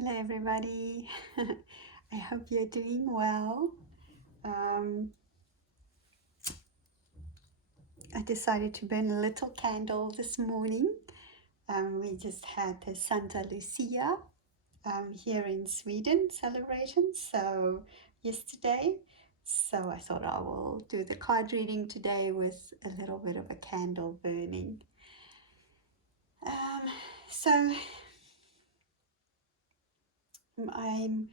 Hello, everybody. I hope you're doing well. I decided to burn a little candle this morning. We just had the Santa Lucia here in Sweden celebration, so yesterday. So I thought I will do the card reading today with a little bit of a candle burning. So I'm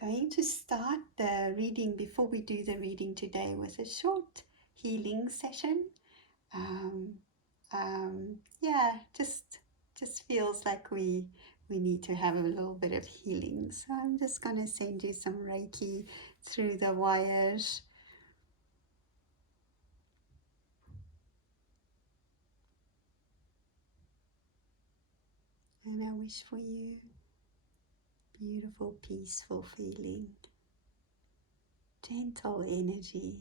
going to start the reading before we do the reading today with a short healing session. Um, yeah, just feels like we need to have a little bit of healing. So I'm just gonna send you some Reiki through the wires. And I wish for you beautiful, peaceful feeling, gentle energy.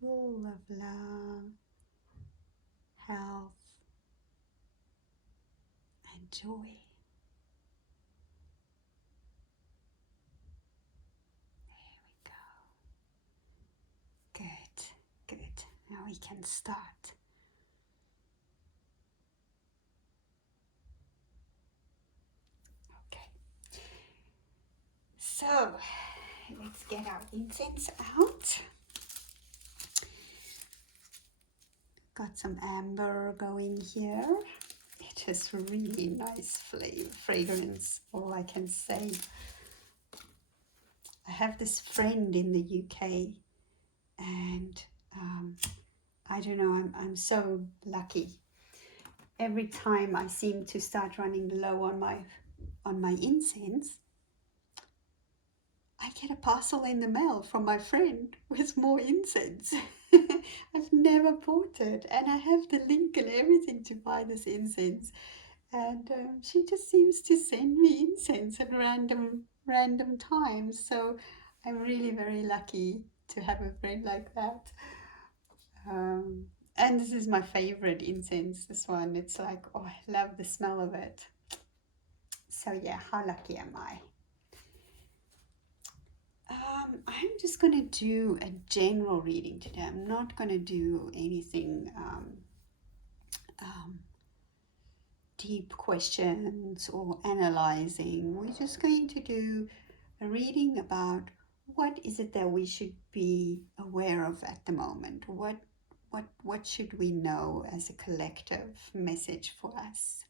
Full of love, health, and joy. There we go. Good, good. Now we can start. Okay. So let's get our incense out. Got some amber going here. It has really nice fragrance, all I can say. I have this friend in the UK, and I don't know, I'm so lucky. Every time I seem to start running low on my incense, I get a parcel in the mail from my friend with more incense. I've never bought it, and I have the link and everything to buy this incense. And she just seems to send me incense at random times. So I'm really very lucky to have a friend like that. And this is my favorite incense. This one, it's like, oh, I love the smell of it. So yeah, how lucky am I? I'm just going to do a general reading today. I'm not going to do anything deep questions or analyzing. We're just going to do a reading about what is it that we should be aware of at the moment. What should we know as a collective message for us?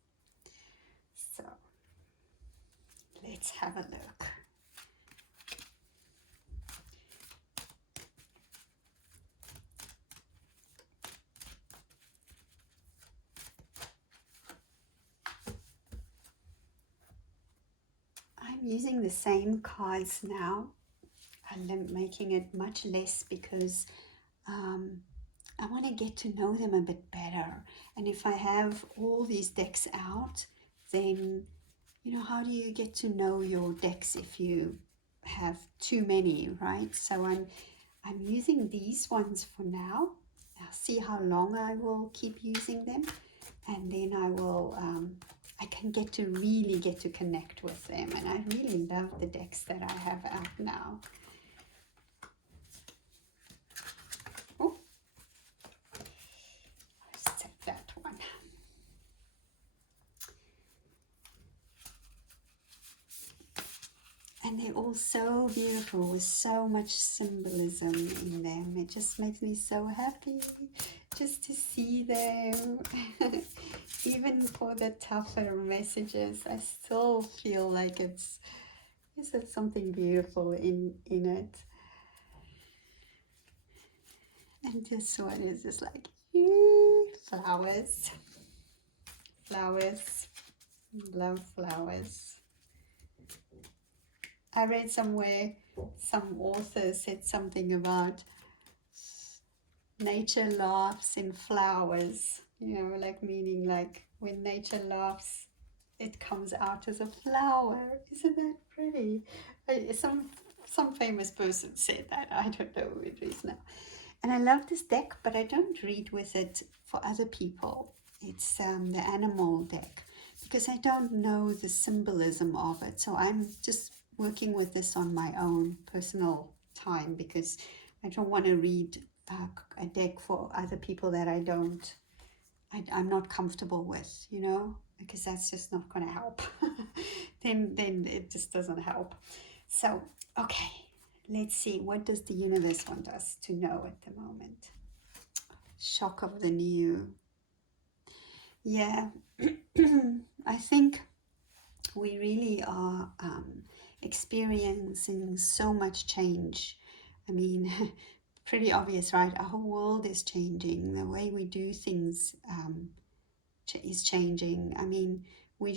So let's have a look. I'm using the same cards now. I'm making it much less because I want to get to know them a bit better. And if I have all these decks out, then, you know, how do you get to know your decks if you have too many, right? So I'm using these ones for now. I'll see how long I will keep using them, and then I can really get to connect with them. And I really love the decks that I have out now. Oh, let's take that one. And they're all so beautiful with so much symbolism in them. It just makes me so happy just to see them. Even for the tougher messages, I still feel like there's something beautiful in it. And this one is just like flowers. Flowers. Love flowers. I read somewhere some author said something about nature laughs in flowers, you know, like meaning like when nature laughs, it comes out as a flower. Isn't that pretty? Some Some famous person said that. I don't know who it is now. And I love this deck, but I don't read with it for other people. It's the animal deck because I don't know the symbolism of it. So I'm just working with this on my own personal time because I don't want to read a deck for other people that I'm not comfortable with, because that's just not going to help. then it just doesn't help. So, okay, let's see. What does the universe want us to know at the moment? Shock of the new. Yeah, I think we really are experiencing so much change. I mean, pretty obvious, right? Our whole world is changing. The way we do things is changing. I mean, we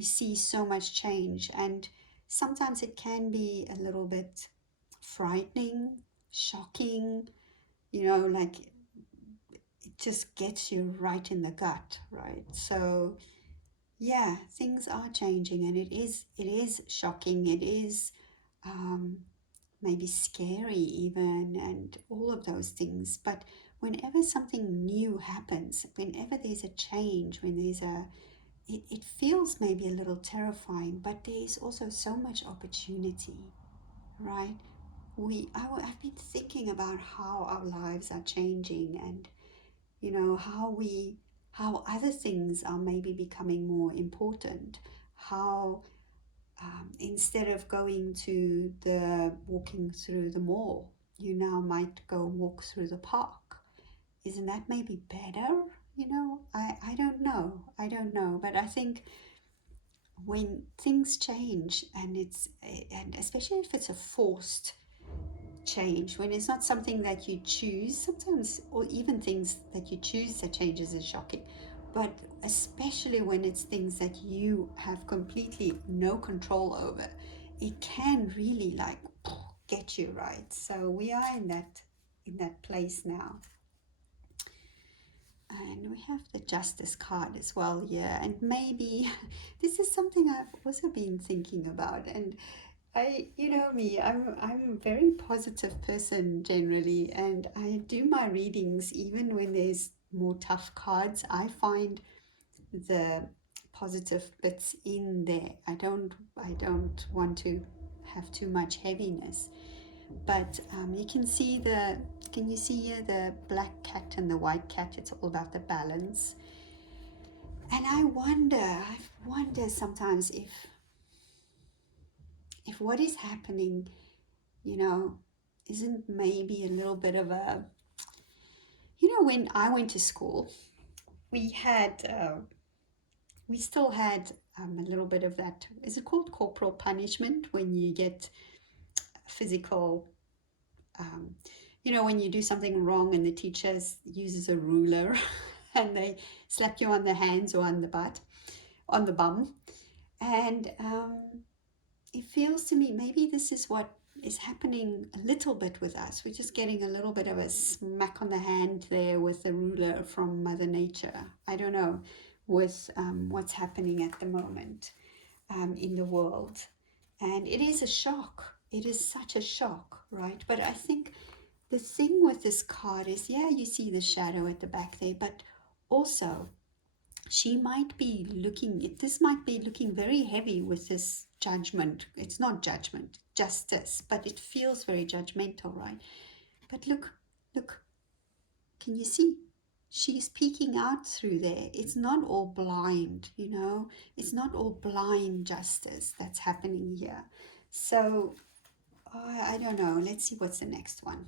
see so much change, and sometimes it can be a little bit frightening, shocking, like it just gets you right in the gut, right? So yeah, things are changing, and it is shocking. It is maybe scary even, and all of those things. But whenever something new happens, whenever there's a change, when there's it feels maybe a little terrifying, but there's also so much opportunity, right? I've been thinking about how our lives are changing, and how other things are maybe becoming more important. How instead of going to the walking through the mall, you now might go walk through the park. Isn't that maybe better? I don't know. I don't know. But I think when things change, and especially if it's a forced change, when it's not something that you choose, sometimes, or even things that you choose that changes is shocking. But especially when it's things that you have completely no control over, it can really like get you, right? So we are in that place now. And we have the Justice card as well here. And maybe this is something I've also been thinking about. And me, I'm a very positive person generally, and I do my readings even when there's more tough cards. I find the positive bits in there. I don't want to have too much heaviness. But can you see here the black cat and the white cat? It's all about the balance. And I wonder sometimes if what is happening, you know, isn't maybe a little bit of when I went to school, we had, we still had a little bit of that. Is it called corporal punishment when you get physical, um, when you do something wrong and the teacher uses a ruler and they slap you on the hands or on the butt, on the bum. And it feels to me maybe this is what is happening a little bit with us. We're just getting a little bit of a smack on the hand there with the ruler from Mother Nature. I don't know, with what's happening at the moment in the world. And it is a shock. It is such a shock, right? But I think the thing with this card is, yeah, you see the shadow at the back there, but also this might be looking very heavy with this judgment. It's not judgment, justice, but it feels very judgmental, right? But look, can you see? She's peeking out through there. It's not all blind, it's not all blind justice that's happening here. So, I don't know. Let's see what's the next one.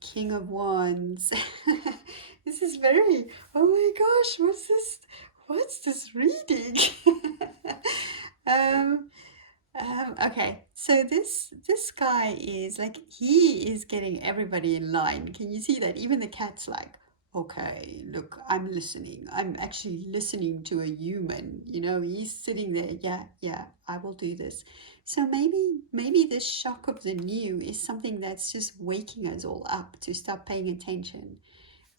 King of Wands. This is very, oh my gosh, what's this reading? um, okay, so this guy is like, he is getting everybody in line. Can you see that? Even the cat's like, okay, look, I'm listening. I'm actually listening to a human. He's sitting there. Yeah, I will do this. So maybe this shock of the new is something that's just waking us all up to start paying attention,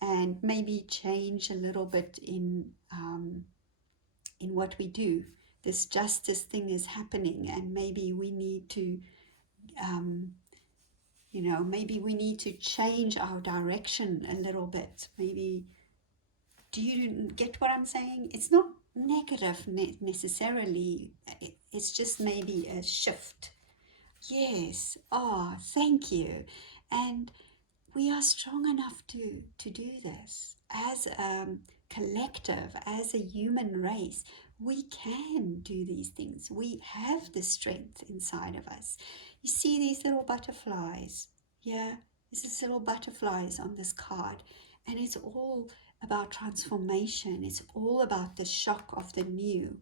and maybe change a little bit in what we do. This justice thing is happening, and maybe we need to maybe we need to change our direction a little bit. Maybe, do you get what I'm saying? It's not negative necessarily. It's just maybe a shift. Yes. Oh, thank you. And we are strong enough to do this as a collective, as a human race. We can do these things. We have the strength inside of us. You see these little butterflies. Yeah, there's these little butterflies on this card, and it's all about transformation. It's all about the shock of the new.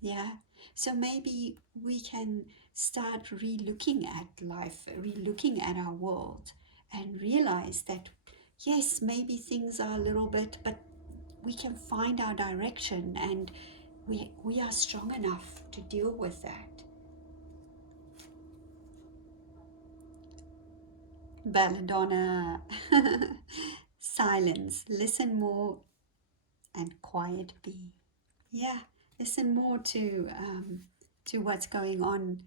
Yeah. So maybe we can start re-looking at life, re-looking at our world, and realize that, yes, maybe things are a little bit, but we can find our direction, and we are strong enough to deal with that. Belladonna. Silence. Listen more and quiet be. Yeah, listen more to what's going on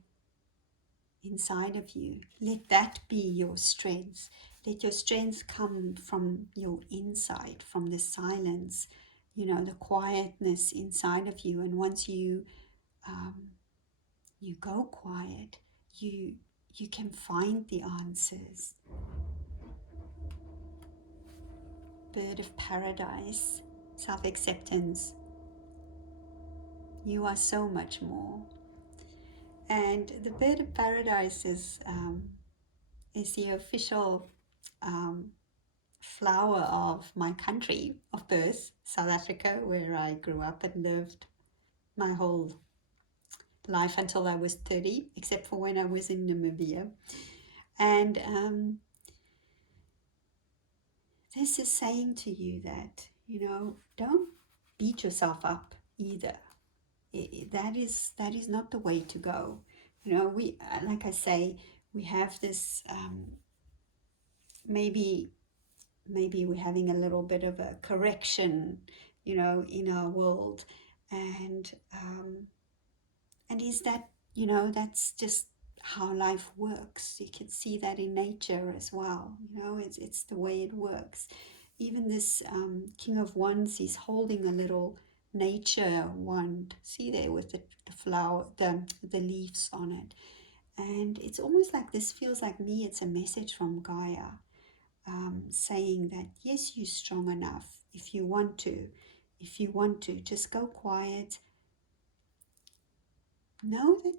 inside of you. Let that be your strength. Let your strength come from your inside, from the silence, the quietness inside of you. And once um, you go quiet, you can find the answers. Bird of paradise, self-acceptance. You are so much more. And the bird of paradise is the official flower of my country of birth, South Africa, where I grew up and lived my whole life until I was 30, except for when I was in Namibia. And this is saying to you that, don't beat yourself up either. That is not the way to go. We, like I say, we have this, maybe we're having a little bit of a correction, in our world, and is that, that's just how life works. You can see that in nature as well. It's the way it works. Even this King of Wands, he's holding a little nature wand. See there with the flower, the leaves on it, and it's almost like, this feels like me, it's a message from Gaia. Saying that, yes, you're strong enough if you want to just go quiet. Know that,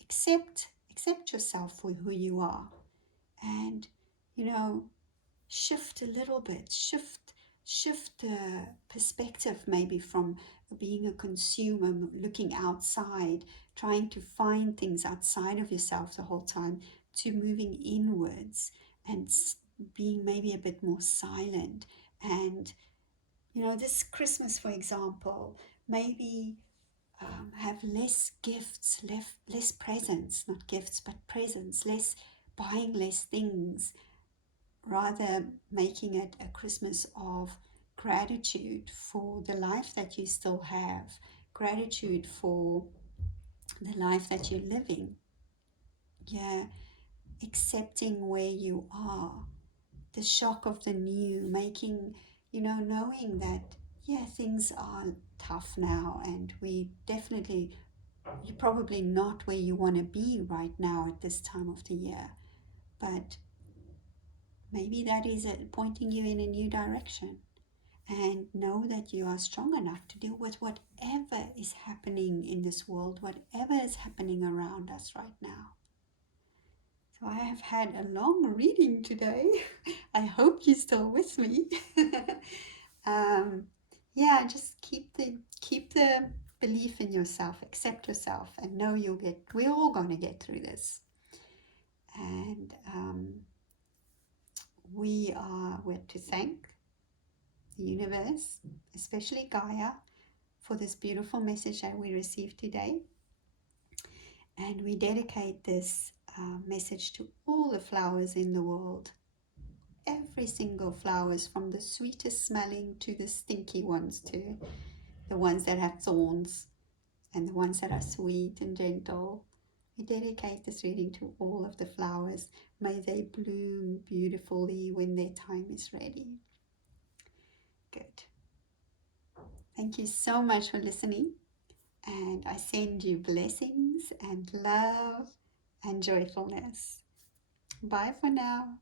accept yourself for who you are, and shift a little bit, shift the perspective, maybe from being a consumer, looking outside, trying to find things outside of yourself the whole time, to moving inwards and being maybe a bit more silent. And this Christmas, for example, maybe have less gifts, less presents, not gifts but presents, less buying less things, rather making it a Christmas of gratitude for the life that you still have, gratitude for the life that you're living. Yeah, accepting where you are, the shock of the new, making, knowing that, yeah, things are tough now, and you're probably not where you want to be right now at this time of the year, but maybe that is it, pointing you in a new direction. And know that you are strong enough to deal with whatever is happening in this world, whatever is happening around us right now. So I have had a long reading today. I hope you're still with me. Yeah, just keep the belief in yourself, accept yourself, and know we're all going to get through this. And we're to thank the universe, especially Gaia, for this beautiful message that we received today. And we dedicate this message to all the flowers in the world. Every single flowers, from the sweetest smelling to the stinky ones, to the ones that have thorns, and the ones that are sweet and gentle, We dedicate this reading to all of the flowers. May they bloom beautifully when their time is ready. Good. Thank you so much for listening. And I send you blessings and love and joyfulness. Bye for now.